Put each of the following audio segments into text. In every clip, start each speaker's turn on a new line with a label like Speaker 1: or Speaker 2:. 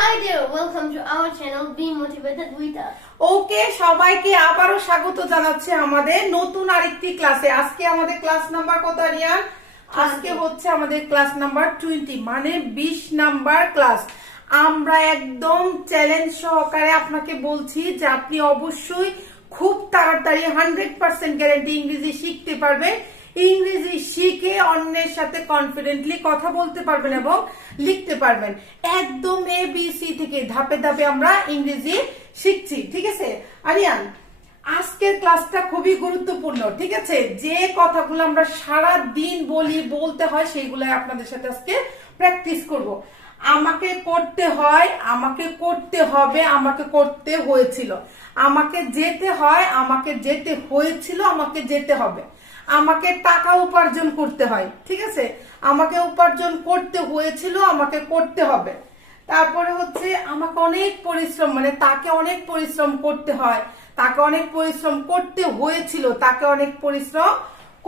Speaker 1: Hi there, welcome to our channel Be Motivated with us.
Speaker 2: ওকে সবাইকে আবারও স্বাগত জানাচ্ছে আমাদের নতুন আরেকটি ক্লাসে আজকে আমাদের ক্লাস নাম্বার কত রিয়ান আজকে হচ্ছে আমাদের ক্লাস নাম্বার টোয়েন্টি মানে বিশ নাম্বার ক্লাস আমরা একদম চ্যালেঞ্জ সহকারে আপনাকে বলছি যে আপনি অবশ্যই খুব তাড়াতাড়ি হান্ড্রেড পার্সেন্ট গ্যারেন্টি ইংরেজি শিখতে পারবেন। ইংরেজি শিখে অন্যের সাথে কনফিডেন্টলি কথা বলতে পারবেন এবং লিখতে পারবেন। একদম এ বি সি থেকে ধাপে ধাপে আমরা ইংরেজি শিখছি, ঠিক আছে? আরিয়ান, আজকের ক্লাসটা খুবই গুরুত্বপূর্ণ, ঠিক আছে? যে কথাগুলো আমরা সারা দিন বলি, বলতে হয়, সেইগুলো আপনাদের সাথে আজকে প্র্যাকটিস করব। আমাকে করতে হয়, আমাকে করতে হবে, আমাকে করতে হয়েছিল। আমাকে যেতে হয়, আমাকে যেতে হয়েছিল, আমাকে যেতে হবে। আমাকে টাকা উপার্জন করতে হয়, ঠিক আছে? আমাকে উপার্জন করতে হয়েছিল, আমাকে করতে হবে। তারপরে হচ্ছে আমাকে অনেক পরিশ্রম মানে তাকে অনেক পরিশ্রম করতে হয়, তাকে অনেক পরিশ্রম করতে হয়েছিল, তাকে অনেক পরিশ্রম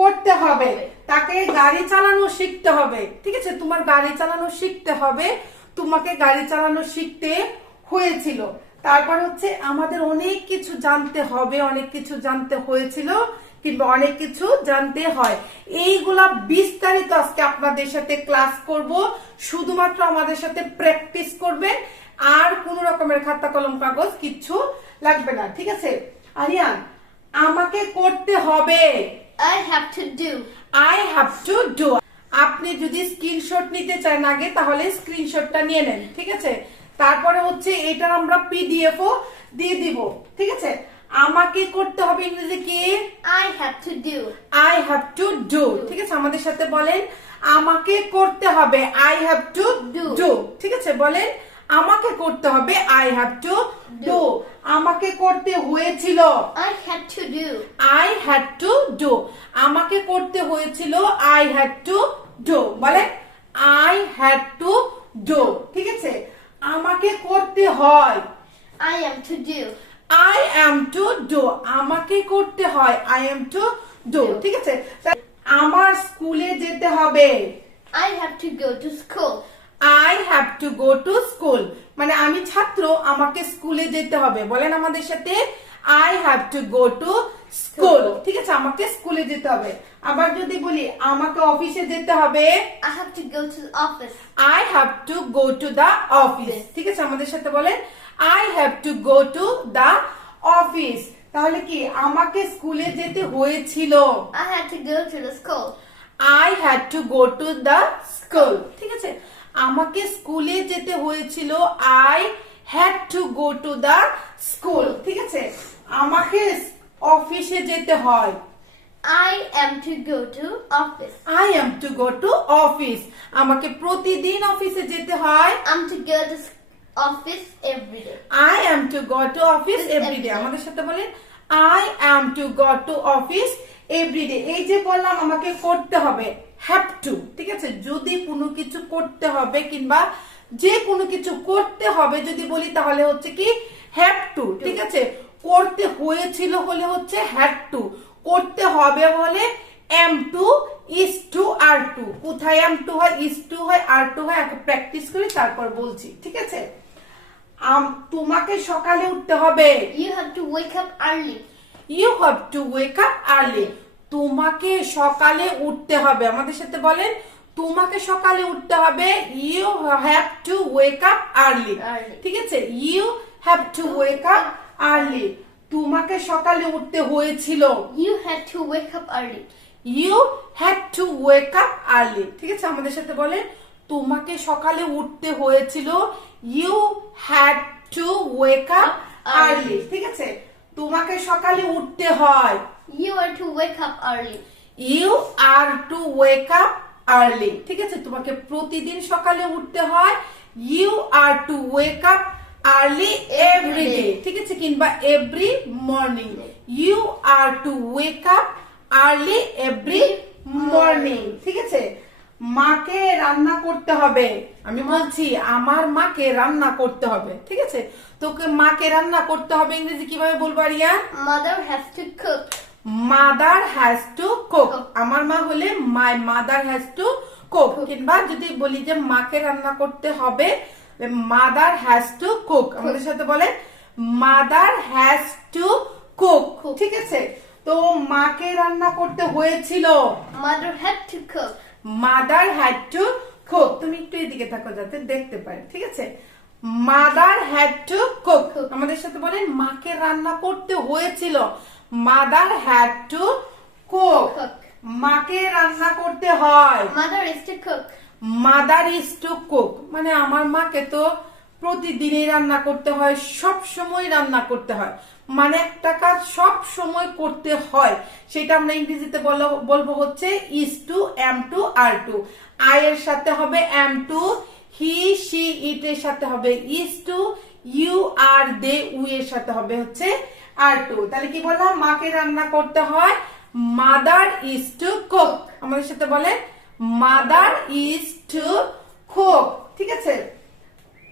Speaker 2: করতে হবে। তাকে গাড়ি চালানো শিখতে হবে, ঠিক আছে? তোমার গাড়ি চালানো শিখতে হবে, তোমাকে গাড়ি চালানো শিখতে হয়েছিল। তারপর হচ্ছে আমাদের অনেক কিছু জানতে হবে, অনেক কিছু জানতে হয়েছিল। কিংবা অনেক কিছু জানতে হয়। এইগুলা বিস্তারিত আজকে আপনাদের সাথে ক্লাস করব। শুধুমাত্র আমাদের সাথে প্র্যাকটিস করবেন। আর কোন রকমের খাতা কলম কাগজ কিচ্ছু লাগবে না ঠিক আছে? আরিয়ান আমাকে করতে হবে।
Speaker 1: I have to do.
Speaker 2: I have to do আপনি যদি স্ক্রিনশট নিতে চান আগে তাহলে স্ক্রিনশটটা নিয়ে নেন ঠিক আছে? তারপরে হচ্ছে এটা আমরা পিডিএফও দিয়ে দিব ঠিক আছে? আমাকে করতে হবে ইংরেজি কি?
Speaker 1: I have to do.
Speaker 2: I have to do ঠিক আছে আমাদের সাথে বলেন আমাকে করতে হবে আই হ্যাভ টু. ডু ঠিক আছে বলেন আমাকে করতে হবে আই হ্যাভ টু ডু আমাকে করতে হয়েছিল?
Speaker 1: I had to do.
Speaker 2: I had to do আমাকে করতে হয়েছিল আই হ্যাড টু ডু বলে আই হ্যাড টু ডু ঠিক আছে আমাকে করতে হয়।
Speaker 1: I am to do.
Speaker 2: I am to do আমাকে করতে হয় আই এম টু ডু ঠিক আছে? আমার স্কুলে যেতে হবে।
Speaker 1: I have to go to school.
Speaker 2: I have to go to school মানে আমি ছাত্র আমাকে স্কুলে যেতে হবে। বলেন আমাদের সাথে I have to go to school ঠিক আছে আমাকে স্কুলে যেতে হবে। আবার যদি বলি আমাকে অফিসে যেতে হবে।
Speaker 1: I have to go to the office.
Speaker 2: I have to go to the office ঠিক আছে আমাদের সাথে বলেন I have to go to the office তাহলে কি আমাকে স্কুলে যেতে হয়েছিল?
Speaker 1: I had to go to the school.
Speaker 2: I had to go to the school ঠিক আছে? আমাকে স্কুলে যেতে হয়েছিল I had to go to the school ঠিক আছে? আমাকে অফিসে যেতে হয়।
Speaker 1: I am to go to office
Speaker 2: I am to go to office আমাকে প্রতিদিন অফিসে যেতে হয়।
Speaker 1: I'm to go to s- office every day.
Speaker 2: I am to go to office every day আমাদের সাথে বলেন I am to go to office every day এই যে বললাম আমাকে করতে হবে হ্যাভ টু ঠিক আছে? যদি কোনো কিছু করতে হবে কিংবা যে কোনো কিছু করতে হবে যদি বলি তাহলে হচ্ছে কি হ্যাভ টু ঠিক আছে? করতে হয়েছিল হলে হচ্ছে হ্যাড টু করতে হবে বলে am to is to are to কোথায় এম টু হয় ইস টু হয় আর টু হয় প্র্যাকটিস করি তারপর বলছি ঠিক আছে? তোমাকে সকালে উঠতে হবে।
Speaker 1: You have to wake up early.
Speaker 2: You have to wake up early তোমাকে সকালে উঠতে হবে। আমাদের সাথে বলেন তোমাকে সকালে উঠতে হবে। You have to wake up early ঠিক আছে? You have to wake up early তোমাকে সকালে উঠতে হয়েছিল।
Speaker 1: You had to wake up early.
Speaker 2: You had to wake up early ঠিক আছে? আমাদের সাথে বলেন তোমাকে সকালে উঠতে হয়েছিল। You had to wake up early ঠিক আছে? তোমাকে সকালে উঠতে হয়।
Speaker 1: You are to wake up early.
Speaker 2: You are to wake up early ঠিক আছে? তোমাকে প্রতিদিন সকালে উঠতে হয়। You are to wake up early every day ঠিক আছে? কিংবা every morning you are to wake up early every morning ঠিক আছে? মাকে রান্না করতে হবে। আমি বলছি আমার মাকে রান্না করতে হবে ঠিক আছে? তোকে মাকে রান্না করতে হবে ইংরেজি কীভাবে বলব Aryan?
Speaker 1: Mother has to cook.
Speaker 2: Mother has to cook আমার মা হলে my mother has to cook কিংবা যদি বলি যে মাকে রান্না করতে হবে মাদার হ্যাজ টু কুক আমাদের সাথে বলে মাদার হ্যাজ টু কুক ঠিক আছে? তো মাকে রান্না করতে হয়েছিল।
Speaker 1: Mother had to cook.
Speaker 2: Mother had to cook তুমি একটু এদিকে থাকো যাতে দেখতে পারে ঠিক আছে? মাদার হ্যাড টু কুক আমাদের সাথে বলেন মাকে রান্না করতে হয়েছিল। মাদার হ্যাড টু কুক মাকে রান্না করতে হয়।
Speaker 1: Mother is to cook
Speaker 2: mother is to cook মানে আমার মাকে তো প্রতিদিনই রান্না করতে হয়, সব সময় রান্না করতে হয়। মানে একটা কাজ সব সময় করতে হয়। সেটা আমরা ইংরেজিতে বলো- বলব হচ্ছে is to am to are to I এর সাথে হবে am to he she it এর সাথে হবে is to you are they we এর সাথে হবে হচ্ছে আর টু তাহলে কি বললাম? মাকে রান্না করতে হয় মাদার ইজ টু কুক আমাদের সাথে বলে মাদার ইজ টু কুক ঠিক আছে?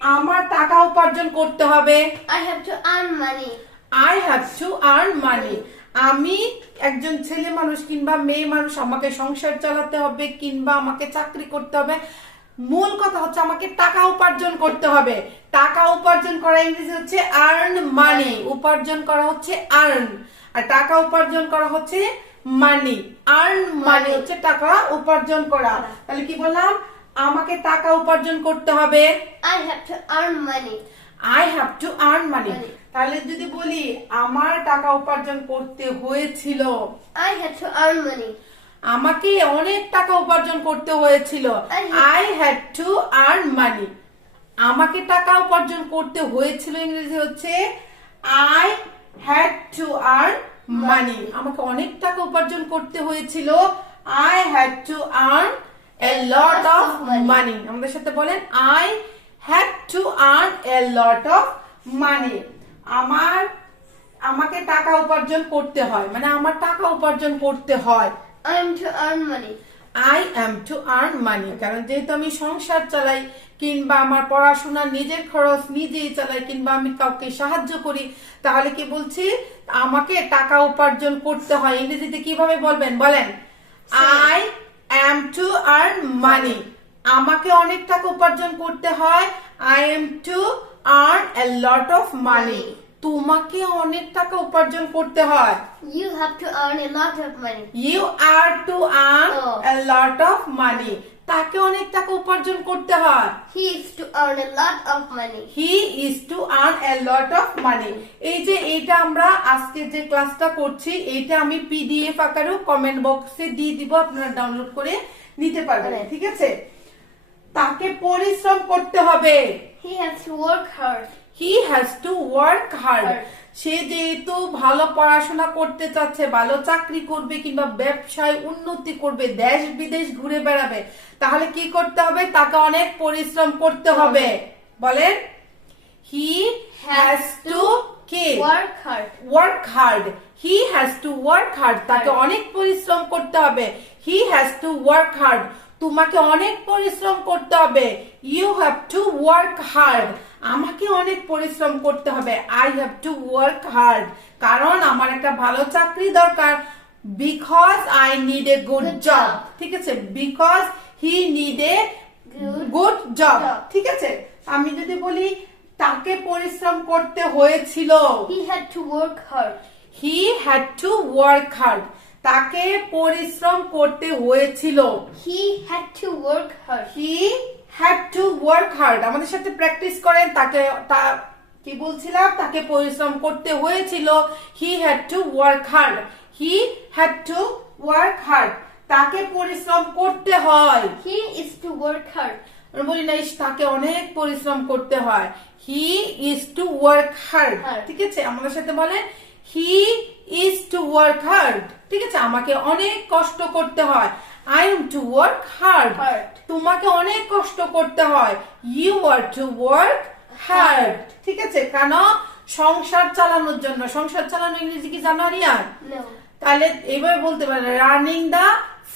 Speaker 2: আমার টাকা উপার্জন করতে হবে।
Speaker 1: I have to earn money
Speaker 2: I have to earn money আমি একজন ছেলে মানুষ কিংবা মেয়ে মানুষ আমাকে সংসার চালাতে হবে কিংবা আমাকে চাকরি করতে হবে। মূল কথা হচ্ছে আমাকে টাকা উপার্জন করতে হবে। টাকা উপার্জন করা ইংরেজি হচ্ছে আর্ন মানি উপার্জন করা হচ্ছে আর্ন আর টাকা উপার্জন করা হচ্ছে মানি আর্ন মানি হচ্ছে টাকা উপার্জন করা। তাহলে কি বললাম? আমাকে টাকা উপার্জন করতে হবে।
Speaker 1: I have to earn money
Speaker 2: I have to earn money তাহলে যদি বলি আমার টাকা উপার্জন করতে হয়েছিল।
Speaker 1: I had to earn money
Speaker 2: আমাকে অনেক টাকা উপার্জন করতে হয়েছিল। I had to earn money আমাকে টাকা উপার্জন করতে হয়েছিল ইংরেজি হচ্ছে I had to earn money আমাকে অনেক টাকা উপার্জন করতে হয়েছিল। I had to earn a lot of money আমাদের সাথে বলেন I had to earn a lot of money আমার আমাকে টাকা উপার্জন করতে হয়। মানে আমার টাকা উপার্জন করতে হয়।
Speaker 1: I am to earn money.
Speaker 2: I am to earn money কারণ যেহেতু আমি সংসার চালাই কিংবা আমার পড়াশোনা নিজের খরচ নিজেই চালাই কিংবা আমি কাউকে সাহায্য করি তাহলে কি বলছি? আমাকে টাকা উপার্জন করতে হয়। ইংরেজিতে কীভাবে বলবেন? বলেন I am to earn money. আমাকে অনেক টাকা উপার্জন করতে হয়। I am to earn a lot of money তোমাকে অনেক টাকা উপার্জন করতে হয়।
Speaker 1: You have to earn a lot of money.
Speaker 2: You are to earn
Speaker 1: Oh.
Speaker 2: A lot of money তাকে অনেক টাকা উপার্জন করতে হয়
Speaker 1: He is to earn a lot of money.
Speaker 2: He is to earn a lot of money এই যে এইটা আমরা আজকে যে ক্লাসটা করছি এইটা আমি পিডিএফ আকারেও কমেন্ট বক্সে দিয়ে দিব আপনারা ডাউনলোড করে নিতে পারবেন. ঠিক আছে তাকে পরিশ্রম করতে হবে
Speaker 1: He has to work hard.
Speaker 2: He has to work hard
Speaker 1: Hard.
Speaker 2: সে যেহেতু ভালো পড়াশোনা করতে চাচ্ছে ভালো চাকরি করবে কিংবা ব্যবসায় উন্নতি করবে দেশ বিদেশ ঘুরে বেড়াবে তাহলে কি করতে হবে? তাকে অনেক পরিশ্রম করতে হবে। বলেন। হি হ্যাজ টু কে?
Speaker 1: Work hard.
Speaker 2: Work hard he has to work hard তাকে অনেক পরিশ্রম করতে হবে। He has to work hard তোমাকে অনেক পরিশ্রম করতে হবে। You have to work hard আমাকে অনেক পরিশ্রম করতে হবে। I have to work hard কারণ আমার একটা ভালো চাকরি দরকার। Because I need a good job ঠিক আছে? Because he need a good job ঠিক আছে? আমি যদি বলি তাকে পরিশ্রম করতে হয়েছিল।
Speaker 1: He had to work hard
Speaker 2: he had to work hard তাকে পরিশ্রম করতে হয়েছিল।
Speaker 1: He had to work hard.
Speaker 2: He had to work hard আমাদের সাথে প্র্যাকটিস করেন তাকে তা- কি বলছিলাম? তাকে পরিশ্রম করতে হয়েছিল। He had to work hard he had to work hard তাকে পরিশ্রম করতে হয়।
Speaker 1: He is to work hard
Speaker 2: আমরা বলি না ইস, তাকে অনেক পরিশ্রম করতে হয়। He is to work hard. ঠিক আছে? আমাদের সাথে বলে he is to work hard ঠিক আছে? আমাকে অনেক কষ্ট করতে হয়। I am to work hard
Speaker 1: Hard.
Speaker 2: তোমাকে অনেক কষ্ট করতে হয়। You are to work hard ঠিক আছে? কেন? সংসার চালানোর জন্য। সংসার চালানো ইংরেজি কি জানো রিয়ান তাহলে এইভাবে বলতে পারে। রানিং দা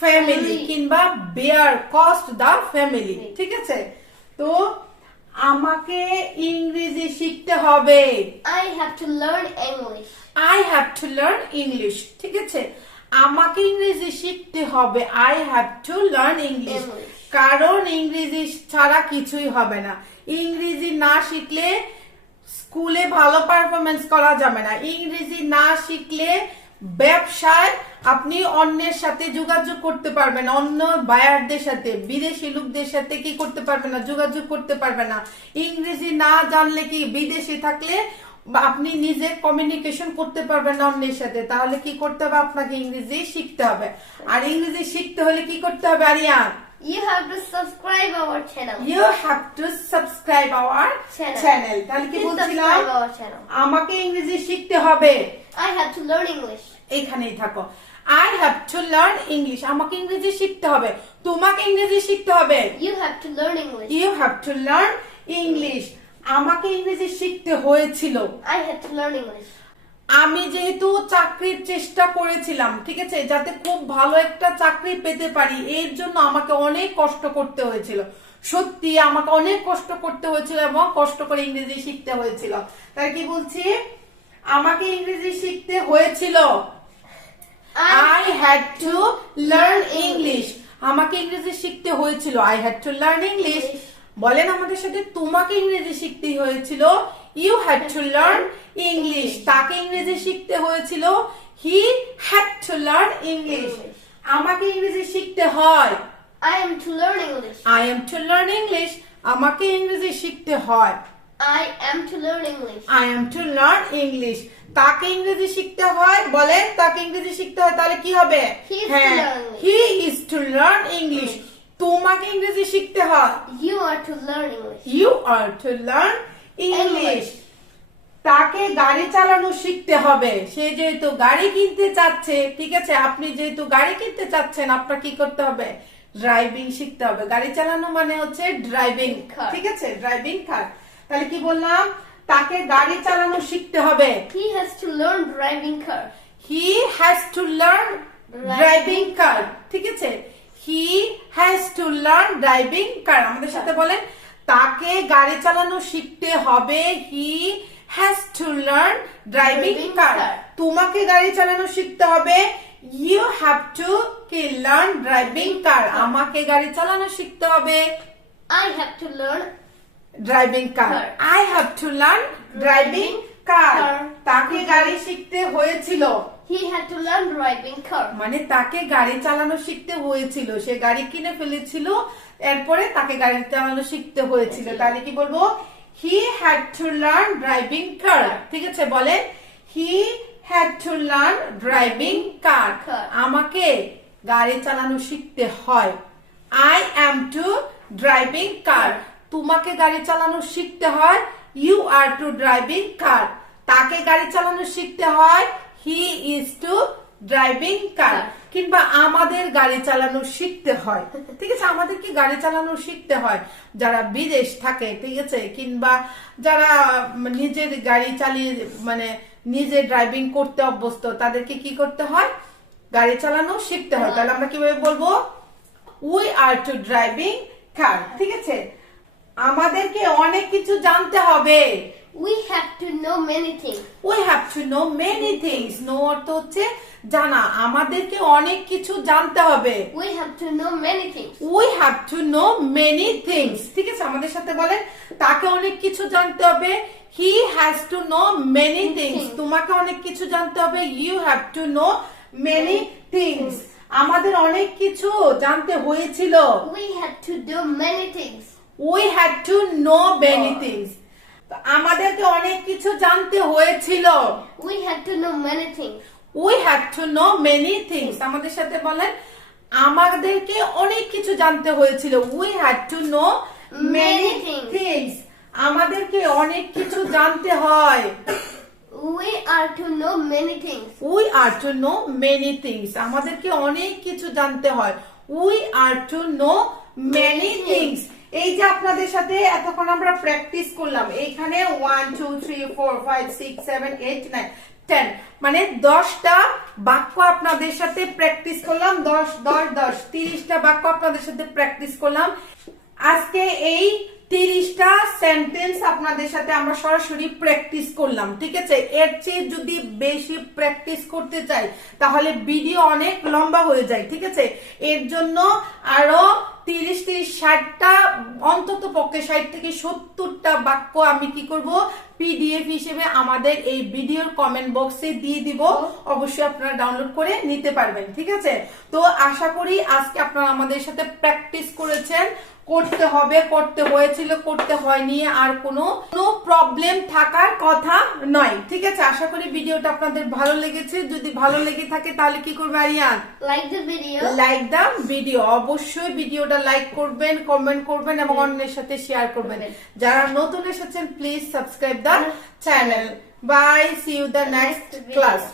Speaker 2: ফ্যামিলি কিংবা বেয়ার কস্ট দা ফ্যামিলি
Speaker 1: ঠিক।
Speaker 2: আছে? তো আমাকে ইংরেজি শিখতে হবে।
Speaker 1: I have to learn English.
Speaker 2: I have to learn English ঠিক আছে? আমাকে ইংরেজি শিখতে হবে। I have to learn English কারণ ইংরেজি ছাড়া কিছুই হবে না। ইংরেজি না শিখলে স্কুলে ভালো পারফরমেন্স করা যাবে না। ইংরেজি না শিখলে ব্যবসায় আপনি অন্যের সাথে যোগাযোগ করতে পারবেন অন্য বায়ারদের সাথে বিদেশি লোকদের সাথে কি করতে পারবে না? যোগাযোগ করতে পারবে না। ইংরেজি না জানলে কি বিদেশে থাকলে আপনি নিজে কমিউনিকেশন করতে পারবেন না অন্যের সাথে তাহলে কি করতে হবে? আপনাকে ইংরেজি শিখতে হবে। আর ইংরেজি শিখতে হলে কি করতে হবে Aryan?
Speaker 1: You have to subscribe our channel.
Speaker 2: You have to subscribe our
Speaker 1: Channel.
Speaker 2: Channel তাহলে কি বলছিলাম
Speaker 1: subscribe our channel.
Speaker 2: আমাকে ইংরেজি শিখতে হবে।
Speaker 1: I have to learn English.
Speaker 2: এখানেই থাকো। I have to learn English আমাকে ইংরেজি শিখতে হবে। তোমাকে ইংরেজি শিখতে হবে।
Speaker 1: You have to learn English.
Speaker 2: You have to learn English আমাকে ইংরেজি শিখতে হয়েছিল।
Speaker 1: I had to learn English.
Speaker 2: আমি যেহেতু চাকরির চেষ্টা করেছিলাম ঠিক আছে? যাতে খুব ভালো একটা চাকরি পেতে পারি এর জন্য আমাকে অনেক কষ্ট করতে হয়েছিল। সত্যি আমাকে অনেক কষ্ট করতে হয়েছিল এবং কষ্ট করে ইংরেজি শিখতে হয়েছিল। তাই কি বলছি? আমাকে ইংরেজি শিখতে হয়েছিল। I had to learn English আমাকে ইংরেজি শিখতে হয়েছিল। I had to learn English বলেন আমাদের সাথে তোমাকে ইংরেজি শিখতে হয়েছিল। You had to learn English তাকে ইংরেজি শিখতে হয়েছিল। He had to learn English আমাকে ইংরেজি শিখতে হয়।
Speaker 1: I am to learn English.
Speaker 2: I am to learn English আমাকে ইংরেজি শিখতে হয়।
Speaker 1: I am to learn English.
Speaker 2: I am to learn English তাকে ইংরেজি শিখতে হয়। বলেন তাকে ইংরেজি শিখতে হয় তাহলে কি হবে? হ্যাঁ he is to learn English তোমাকে ইংরেজি শিখতে হয়।
Speaker 1: You are to learn English.
Speaker 2: You are to learn English তাকে গাড়ি চালানো শিখতে হবে। সে যেহেতু গাড়ি কিনতে চাচ্ছে ঠিক আছে? আপনি যেহেতু গাড়ি কিনতে চাচ্ছেন আপনার কি করতে হবে? ড্রাইভিং শিখতে হবে। গাড়ি চালানো মানে হচ্ছে ড্রাইভিং ঠিক আছে? ড্রাইভিং কার তাহলে কি বললাম? তাকে গাড়ি চালানো শিখতে হবে।
Speaker 1: He has to learn driving car.
Speaker 2: He has to learn driving car ঠিক আছে? He has to learn driving car আমাদের সাথে বলেন তাকে গাড়ি চালানো শিখতে হবে। He has to learn driving
Speaker 1: Driving
Speaker 2: car তোমাকে গাড়ি চালানো শিখতে হবে। ইউ হ্যাভ টু কি লার্ন ড্রাইভিং কার আমাকে গাড়ি চালানো শিখতে হবে।
Speaker 1: I have to learn
Speaker 2: driving car I have to learn driving car তাকে গাড়ি শিখতে হয়েছিল।
Speaker 1: He had to learn driving car.
Speaker 2: মানে তাকে গাড়ি চালানো শিখতে হয়েছিল। সে গাড়ি কিনে ফেলেছিল এরপরে তাকে গাড়ি চালানো শিখতে হয়েছিল। তাহলে কি বলব? He had to learn driving car ঠিক আছে বলেন। He had to learn driving car
Speaker 1: Car.
Speaker 2: আমাকে গাড়ি চালানো শিখতে হয়। I am to driving car তোমাকে গাড়ি চালানো শিখতে হয়। You are to driving car তাকে গাড়ি চালানো শিখতে হয়। He is to driving car কিংবা আমাদের গাড়ি চালানো শিখতে হয়। ঠিক আছে? আমাদেরকে গাড়ি চালানো শিখতে হয়। যারা বিদেশ থাকে ঠিক আছে? কিংবা যারা নিজের গাড়ি চালিয়ে মানে নিজে ড্রাইভিং করতে অভ্যস্ত তাদেরকে কি করতে হয়? গাড়ি চালানো শিখতে হয়। তাহলে আমরা কীভাবে বলব? We are to driving car ঠিক আছে? আমাদেরকে অনেক কিছু জানতে হবে।
Speaker 1: We have to know many things.
Speaker 2: We have to know many things know অর্থ হচ্ছে জানা। আমাদেরকে অনেক কিছু জানতে হবে।
Speaker 1: We have to know many things.
Speaker 2: Have to know many things ঠিক আছে? আমাদের সাথে বলেন তাকে অনেক কিছু জানতে হবে। He has to know many things
Speaker 1: things.
Speaker 2: তোমাকে অনেক কিছু জানতে হবে। You have to know many things আমাদের অনেক কিছু জানতে হয়েছিল।
Speaker 1: We had to do many things.
Speaker 2: We had to know many things আমাদেরকে অনেক কিছু জানতে হয়েছিল।
Speaker 1: We had to know many things.
Speaker 2: We had to know many things আমাদের সাথে বলেন আমাদেরকে অনেক কিছু জানতে হয়েছিল। We had to know many
Speaker 1: Many things.
Speaker 2: Things আমাদেরকে অনেক কিছু জানতে হয়।
Speaker 1: We are to know many things.
Speaker 2: We are to know many things আমাদেরকে অনেক কিছু জানতে হয়। We are to know many things এই যে আপনাদের সাথে এতক্ষণ আমরা প্র্যাকটিস করলাম, এইখানে one two three four five six seven eight nine ten মানে দশটা বাক্য আপনাদের সাথে প্র্যাকটিস করলাম, দশ দশ দশ, তিরিশটা বাক্য আপনাদের সাথে প্র্যাকটিস করলাম। আজকে এই তিরিশটা সেন্টেন্স আপনাদের সাথে আমরা সরাসরি প্র্যাকটিস করলাম, ঠিক আছে? এর চেয়ে যদি বেশি প্র্যাকটিস করতে চাই, তাহলে ভিডিও অনেক লম্বা হয়ে যায়, ঠিক আছে? এর জন্য আরও তিরিশ তিরিশ, ষাটটা অন্তত পক্ষে ষাট থেকে সত্তরটা বাক্য আমি কি করব? পিডিএফ হিসেবে আমাদের এই ভিডিওর কমেন্ট বক্সে দিয়ে দিব। অবশ্যই আপনারা ডাউনলোড করে নিতে পারবেন ঠিক আছে? তো আশা করি আজকে আপনারা আমাদের সাথে প্র্যাকটিস করেছেন। করতে হবে করতে হয়েছিল করতে হয়নি আর কোনো কোনো প্রবলেম থাকার কথা নয় ঠিক আছে? আশা করি ভিডিওটা আপনাদের ভালো লেগেছে। যদি ভালো লেগে থাকে তাহলে কি করবে Aryan?
Speaker 1: Like the video.
Speaker 2: Like the video অবশ্যই ভিডিওটা লাইক করবেন কমেন্ট করবেন এবং অন্যের সাথে শেয়ার করবেন। যারা নতুন এসেছেন please subscribe the channel. Bye. See you the
Speaker 1: next,
Speaker 2: class.